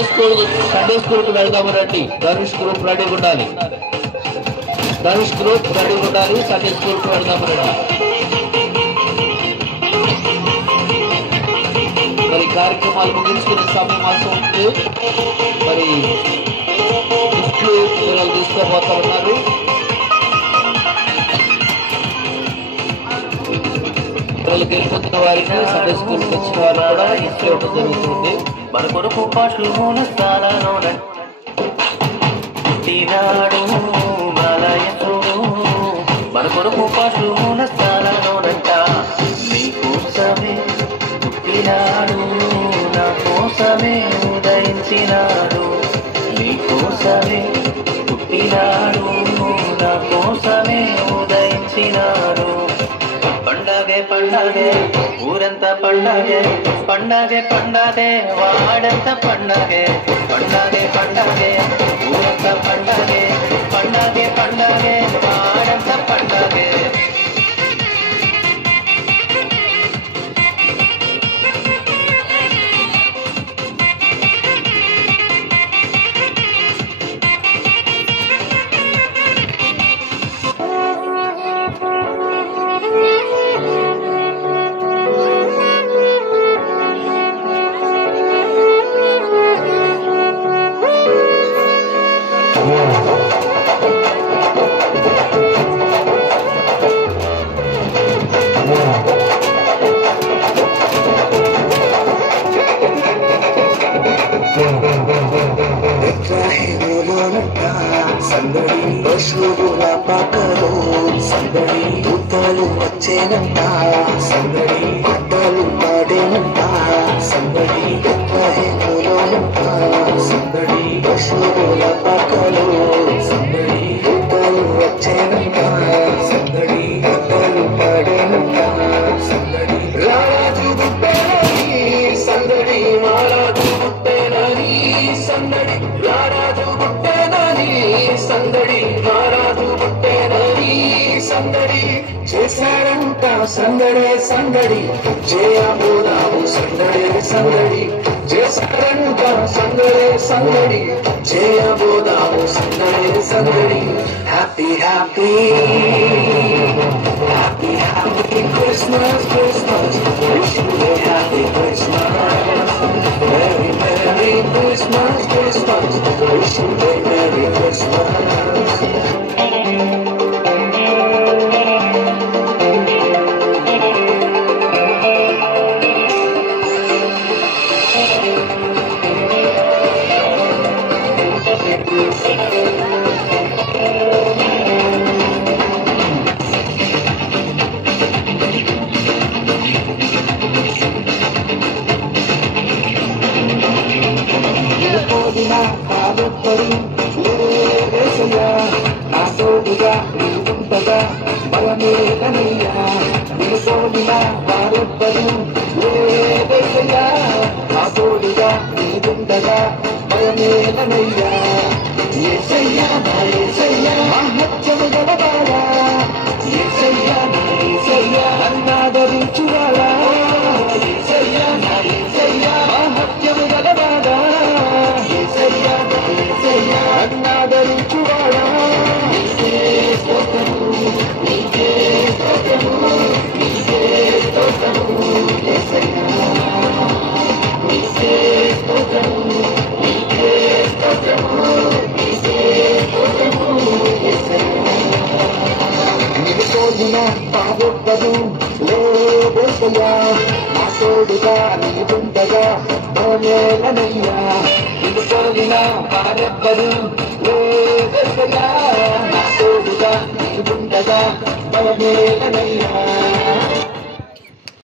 Sunday స్కూల్కి వెళ్దాము రండి. ధనుష్ గ్రూప్ రెడీగా ఉండాలి. ధనుష్ గ్రూప్ రెడీగా ఉండాలి. సండే స్కూల్కి వెళ్దాము రండి. మరి కార్యక్రమాలు ముగించుకునే సమయం వస్తుంది. మరి గిఫ్ట్లు పిల్లలు తీసుకోబోతా ఉన్నారు. పిల్లలకి వెళ్ళిపోతున్న వారికి సండే స్కూల్కి వచ్చిన వారు కూడా గిఫ్ట్ ఇవ్వడం జరుగుతుంది. మన కొరకు పశువుల స్థానాడు బాలయసుడు, మన కొరకు పశువుల స్థానంట. నీకోసమే పుట్టినాడు, నా కోసమే ఉదయించినాడు. నీకోసమే పుట్టినాడు, నా కోసమే ఉదయించినాడు. పండగే పండగే ఊరంతా పండగే, పండగే పండగే వాడంతా పండగే. పండగే పండగే ఊరంతా పండగే, పండగే పండగే వాడంతా పండగే. సందడి పశువుల పక్కలో సందడి పూతలు వచ్చేనంట. సందడి పాటలు పాడేనంట. సందడి ఎట్లహేమోనంట. సందడి పశువుల పక్కలో సందడి పూతలు వచ్చేనంట. సందడి పాటలు పాడేనంట. సందడి రాజు గుట్టేనని సందడి మారాజు గుట్టేనని సందడి రారాజు గుట్టేనని సందడి మారాజు గుట్టేనని సందడి చేశారంట. సందడే సందడి చేయబోదాము సందడే సందడి చేశారంట. సందడే సందడి చేయబోదాము సందడే సందడి. Happy happy happy happy Christmas Christmas wish you A happy Christmas. Merry Merry Christmas Christmas wish you a Merry Christmas. నా తోడుగా నీకుంటగా బలమేనయ్యా. నీతోడినా వారెవ్వరు లేదయ్యా. నా తోడుగా నీకుంటగా బలమేనయ్యా. యేసయ్యా నా యేసయ్యా మహత్యము గలవాడా. యేసయ్యా నా యేసయ్యా నన్నాదరించువాడా. యేసయ్యా నా యేసయ్యా మహత్యము గలవాడా. యేసయ్యా నా యేసయ్యా నన్నాదరించువాడా. నీకే స్తోత్రము నీకే స్తోత్రము నీకే స్తోత్రము యేసయ్యా. నీకే స్తోత్రము నీకే స్తోత్రము నీకే స్తోత్రము యేసయ్యా. నీకు తోడిన పాపొక్కడు లేదయ్యా. నా తోడుగా నీకుండగా బలమేనయ్యా. నీకు తోడిన వారెవ్వరు లేదయ్యా. నా తోడుగా నీకుండగా బలమేనయ్యా.